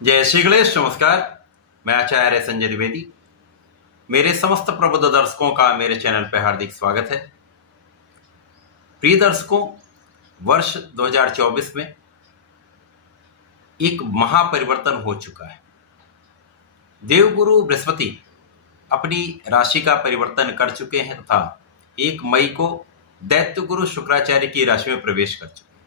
जय श्री गणेश। नमस्कार। मैं आचार्य संजय द्विवेदी। मेरे समस्त प्रबुद्ध दर्शकों का मेरे चैनल पर हार्दिक स्वागत है। प्रिय दर्शकों, वर्ष 2024 में एक महापरिवर्तन हो चुका है। देवगुरु बृहस्पति अपनी राशि का परिवर्तन कर चुके हैं तथा 1 मई को दैत्य गुरु शुक्राचार्य की राशि में प्रवेश कर चुके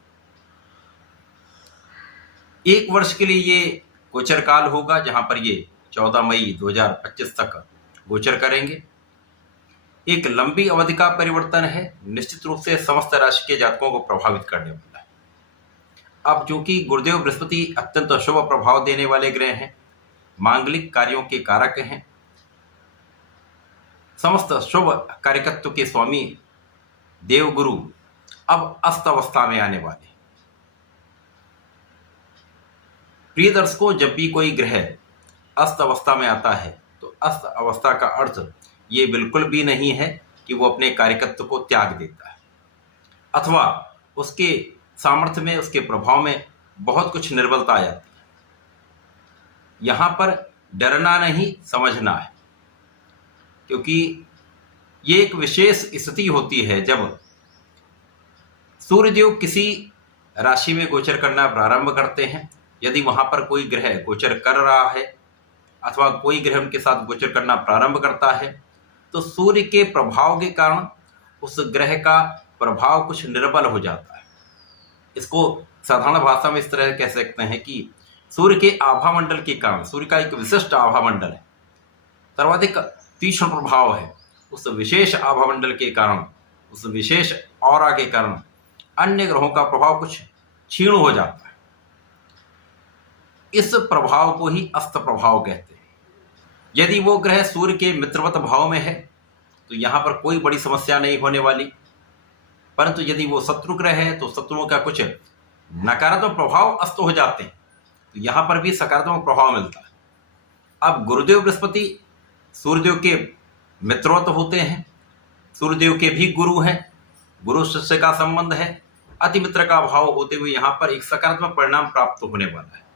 हैं। 1 वर्ष के लिए ये गोचर काल होगा, जहां पर ये 14 मई 2025 तक गोचर करेंगे। एक लंबी अवधि का परिवर्तन है, निश्चित रूप से समस्त राशि के जातकों को प्रभावित करने वाला है। अब चूंकि गुरुदेव बृहस्पति अत्यंत शुभ प्रभाव देने वाले ग्रह हैं, मांगलिक कार्यों के कारक हैं, समस्त शुभ कार्यकत्व के स्वामी देवगुरु अब अस्त अवस्था में आने वाले हैं। प्रिय दर्शकों, जब भी कोई ग्रह अस्त अवस्था में आता है तो अस्त अवस्था का अर्थ ये बिल्कुल भी नहीं है कि वो अपने कार्यकत्व को त्याग देता है अथवा उसके सामर्थ्य में, उसके प्रभाव में बहुत कुछ निर्बलता आ जाती है। यहां पर डरना नहीं, समझना है, क्योंकि ये एक विशेष स्थिति होती है जब सूर्यदेव किसी राशि में गोचर करना प्रारंभ करते हैं। यदि वहां पर कोई ग्रह गोचर कर रहा है अथवा कोई ग्रह उनके साथ गोचर करना प्रारंभ करता है तो सूर्य के प्रभाव के कारण उस ग्रह का प्रभाव कुछ निर्बल हो जाता है। इसको साधारण भाषा में इस तरह कह सकते हैं कि सूर्य के आभा मंडल के कारण, सूर्य का एक विशिष्ट आभा मंडल है, सर्वाधिक तीक्ष्ण प्रभाव है। उस विशेष आभा मंडल के कारण, उस विशेष ऑरा के कारण अन्य ग्रहों का प्रभाव कुछ क्षीण हो जाता है। इस प्रभाव को ही अस्त प्रभाव कहते हैं। यदि वो ग्रह सूर्य के मित्रवत भाव में है तो यहां पर कोई बड़ी समस्या नहीं होने वाली, परंतु यदि वो शत्रु ग्रह है तो शत्रुओं का कुछ नकारात्मक प्रभाव अस्त हो जाते हैं, तो यहां पर भी सकारात्मक प्रभाव मिलता है। अब गुरुदेव बृहस्पति सूर्यदेव के मित्रवत होते हैं, सूर्यदेव के भी गुरु हैं, गुरु शिष्य का संबंध है, अति मित्र का भाव होते हुए यहां पर एक सकारात्मक परिणाम प्राप्त होने वाला है।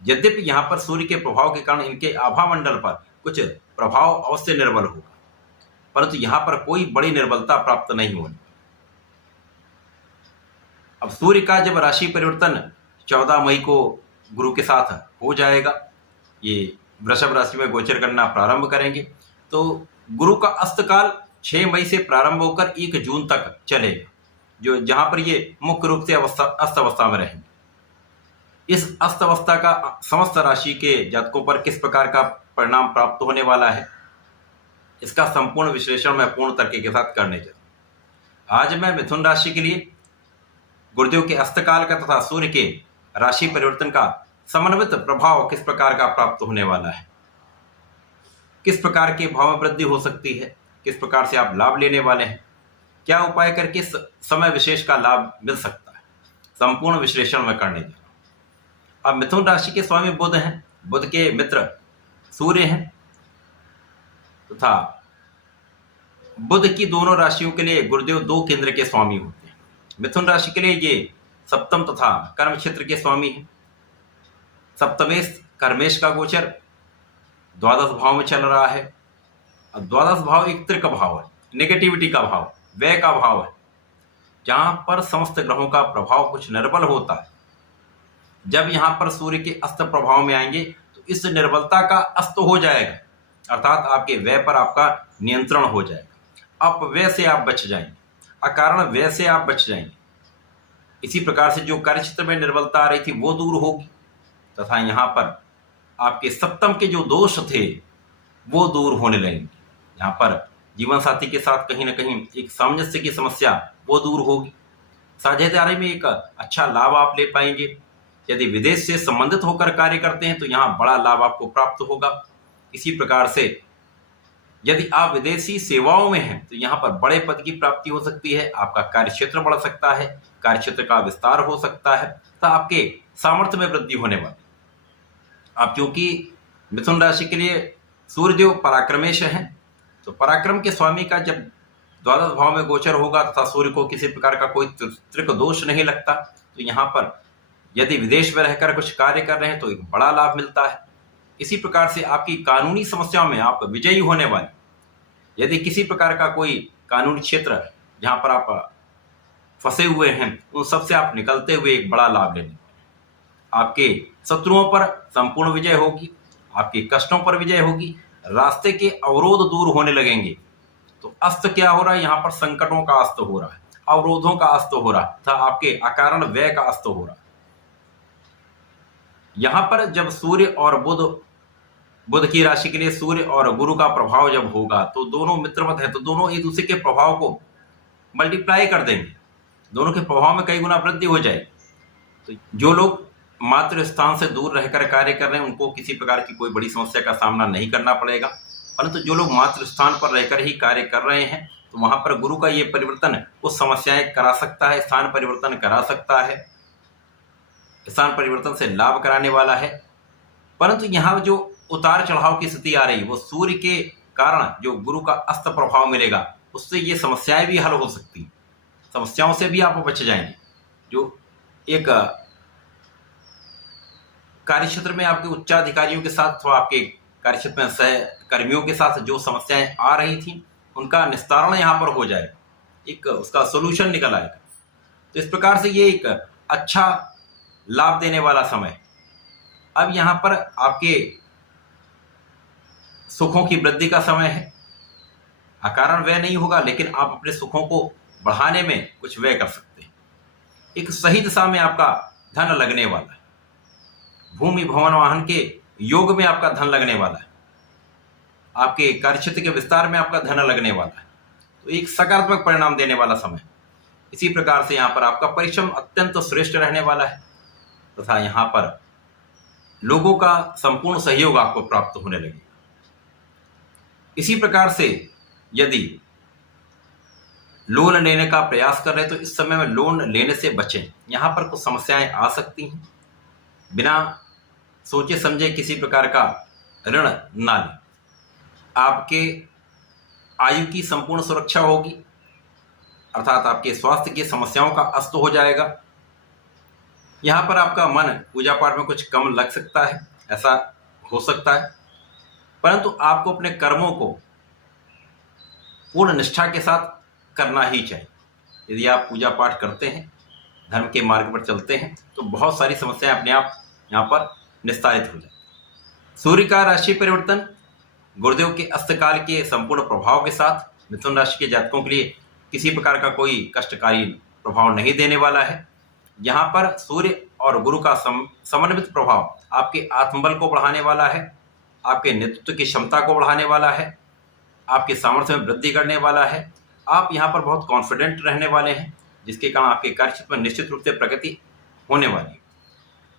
यद्यपि यहां पर सूर्य के प्रभाव के कारण इनके आभा मंडल पर कुछ प्रभाव अवश्य निर्बल होगा, परंतु यहां पर कोई बड़ी निर्बलता प्राप्त नहीं होनी। अब सूर्य का जब राशि परिवर्तन 14 मई को गुरु के साथ हो जाएगा, ये वृषभ राशि में गोचर करना प्रारंभ करेंगे, तो गुरु का अस्तकाल 6 मई से प्रारंभ होकर 1 जून तक चलेगा, जो जहां पर ये मुख्य रूप से अस्त अवस्था में रहेंगे। इस अस्त अवस्था का समस्त राशि के जातकों पर किस प्रकार का परिणाम प्राप्त होने वाला है, इसका संपूर्ण विश्लेषण मैं पूर्ण तरीके के साथ करने जा रहा हूं। आज मैं मिथुन राशि के लिए गुरुदेव के अस्तकाल का तथा सूर्य के राशि परिवर्तन का समन्वित प्रभाव किस प्रकार का प्राप्त होने वाला है, किस प्रकार के भाव में वृद्धि हो सकती है, किस प्रकार से आप लाभ लेने वाले हैं, क्या उपाय करके समय विशेष का लाभ मिल सकता है, संपूर्ण विश्लेषण में करने जा रहा हूं। अब मिथुन राशि के स्वामी बुध हैं, बुध के मित्र सूर्य हैं तथा बुध की दोनों राशियों के लिए गुरुदेव 2 केंद्र के स्वामी होते हैं। मिथुन राशि के लिए ये सप्तम तथा कर्म क्षेत्र के स्वामी हैं। सप्तमेश कर्मेश का गोचर द्वादश भाव में चल रहा है। अब द्वादश भाव एक त्रिक भाव है, नेगेटिविटी का भाव, व्यय का भाव है, जहां पर समस्त ग्रहों का प्रभाव कुछ निर्बल होता है। जब यहां पर सूर्य के अस्त प्रभाव में आएंगे तो इस निर्बलता का अस्त हो जाएगा, अर्थात आपके व्यय पर आपका नियंत्रण हो जाएगा। अपव्यय से आप बच जाएंगे, अकारण व्यय से आप बच जाएंगे। इसी प्रकार से जो कार्य क्षेत्र में निर्बलता आ रही थी वो दूर होगी तथा यहां पर आपके सप्तम के जो दोष थे वो दूर होने लगेंगे। यहां पर जीवन साथी के साथ कहीं ना कहीं एक सामंजस्य की समस्या वो दूर होगी। साझेदारी में एक अच्छा लाभ आप ले पाएंगे। यदि विदेश से संबंधित होकर कार्य करते हैं तो यहाँ बड़ा लाभ आपको प्राप्त होगा। इसी प्रकार से यदि आप विदेशी सेवाओं में हैं तो यहाँ पर बड़े पद की प्राप्ति हो सकती है, आपका कार्य क्षेत्र बढ़ सकता है, कार्य क्षेत्र का विस्तार हो सकता है, तो आपके सामर्थ्य में वृद्धि होने वाली। आप चूंकि मिथुन राशि के लिए सूर्यदेव पराक्रमेश हैं, तो पराक्रम के स्वामी का जब द्वादश भाव में गोचर होगा तथा सूर्य को किसी प्रकार का कोई त्रिक दोष नहीं लगता, तो यहाँ पर यदि विदेश में रहकर कुछ कार्य कर रहे हैं तो एक बड़ा लाभ मिलता है। इसी प्रकार से आपकी कानूनी समस्याओं में आप विजयी होने वाले। यदि किसी प्रकार का कोई कानूनी क्षेत्र जहां पर आप फंसे हुए हैं उन सबसे आप निकलते हुए एक बड़ा लाभ लेने। आपके शत्रुओं पर संपूर्ण विजय होगी, आपके कष्टों पर विजय होगी, रास्ते के अवरोध दूर होने लगेंगे। तो अस्त क्या हो रहा है? यहाँ पर संकटों का अस्त हो रहा है, अवरोधों का अस्त हो रहा था, आपके अकारण व्यय का अस्त हो रहा है। यहां पर जब सूर्य और बुध की राशि के लिए सूर्य और गुरु का प्रभाव जब होगा तो दोनों मित्रवत है, तो दोनों एक दूसरे के प्रभाव को मल्टीप्लाई कर देंगे, दोनों के प्रभाव में कई गुना वृद्धि हो जाए। तो जो लोग मातृ स्थान से दूर रहकर कार्य कर रहे हैं उनको किसी प्रकार की कोई बड़ी समस्या का सामना नहीं करना पड़ेगा, परंतु जो लोग मातृ स्थान पर रहकर ही कार्य कर रहे हैं तो वहां पर गुरु का ये परिवर्तन कुछ समस्याएं करा सकता है, स्थान परिवर्तन करा सकता है, स्थान परिवर्तन से लाभ कराने वाला है। परंतु यहाँ जो उतार चढ़ाव की स्थिति आ रही वो सूर्य के कारण जो गुरु का अस्त प्रभाव मिलेगा उससे ये समस्याएं भी हल हो सकती, समस्याओं से भी आप बच जाएंगे। जो एक कार्यक्षेत्र में आपके उच्चाधिकारियों के साथ अथवा आपके कार्यक्षेत्र में सहकर्मियों के साथ जो समस्याएं आ रही थी उनका निस्तारण यहाँ पर हो जाएगा, एक उसका सोल्यूशन निकल आएगा। तो इस प्रकार से ये एक अच्छा लाभ देने वाला समय। अब यहाँ पर आपके सुखों की वृद्धि का समय है, अकारण व्यय नहीं होगा लेकिन आप अपने सुखों को बढ़ाने में कुछ व्यय कर सकते हैं। एक सही दिशा में आपका धन लगने वाला है, भूमि भवन वाहन के योग में आपका धन लगने वाला है, आपके कार्यक्षेत्र के विस्तार में आपका धन लगने वाला है। तो एक सकारात्मक परिणाम देने वाला समय। इसी प्रकार से यहाँ पर आपका परिश्रम अत्यंत श्रेष्ठ रहने वाला है तथा यहाँ पर लोगों का संपूर्ण सहयोग आपको प्राप्त होने लगेगा। इसी प्रकार से यदि लोन लेने का प्रयास कर रहे हैं तो इस समय में लोन लेने से बचें, यहाँ पर कुछ समस्याएं आ सकती हैं। बिना सोचे समझे किसी प्रकार का ऋण ना लें। आपके आयु की संपूर्ण सुरक्षा होगी, अर्थात आपके स्वास्थ्य की समस्याओं का अस्त हो जाएगा। यहाँ पर आपका मन पूजा पाठ में कुछ कम लग सकता है, ऐसा हो सकता है, परंतु आपको अपने कर्मों को पूर्ण निष्ठा के साथ करना ही चाहिए। यदि आप पूजा पाठ करते हैं, धर्म के मार्ग पर चलते हैं तो बहुत सारी समस्याएं अपने आप यहाँ पर निस्तारित हो जाए। सूर्य का राशि परिवर्तन गुरुदेव के अस्तकाल के संपूर्ण प्रभाव के साथ मिथुन राशि के जातकों के लिए किसी प्रकार का कोई कष्टकारी प्रभाव नहीं देने वाला है। यहाँ पर सूर्य और गुरु का समन्वित प्रभाव आपके आत्मबल को बढ़ाने वाला है, आपके नेतृत्व की क्षमता को बढ़ाने वाला है, आपके सामर्थ्य में वृद्धि करने वाला है। आप यहाँ पर बहुत कॉन्फिडेंट रहने वाले हैं जिसके कारण आपके कार्यक्षेत्र में निश्चित रूप से प्रगति होने वाली है।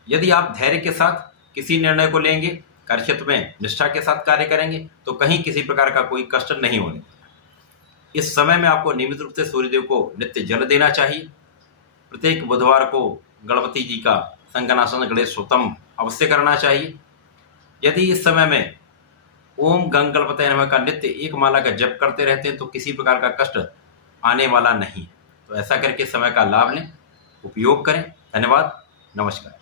यदि आप धैर्य के साथ किसी निर्णय को लेंगे, कार्यक्षेत्र में निष्ठा के साथ कार्य करेंगे तो कहीं किसी प्रकार का कोई कष्ट नहीं होने वाला। इस समय में आपको नियमित रूप से सूर्यदेव को नित्य जल देना चाहिए। प्रत्येक बुधवार को गणपति जी का संगनासन गणेश स्तोत्रम अवश्य करना चाहिए। यदि इस समय में ओम गंग गणपतये नमः का नित्य एक माला का जप करते रहते हैं तो किसी प्रकार का कष्ट आने वाला नहीं। तो ऐसा करके समय का लाभ लें, उपयोग करें। धन्यवाद, नमस्कार।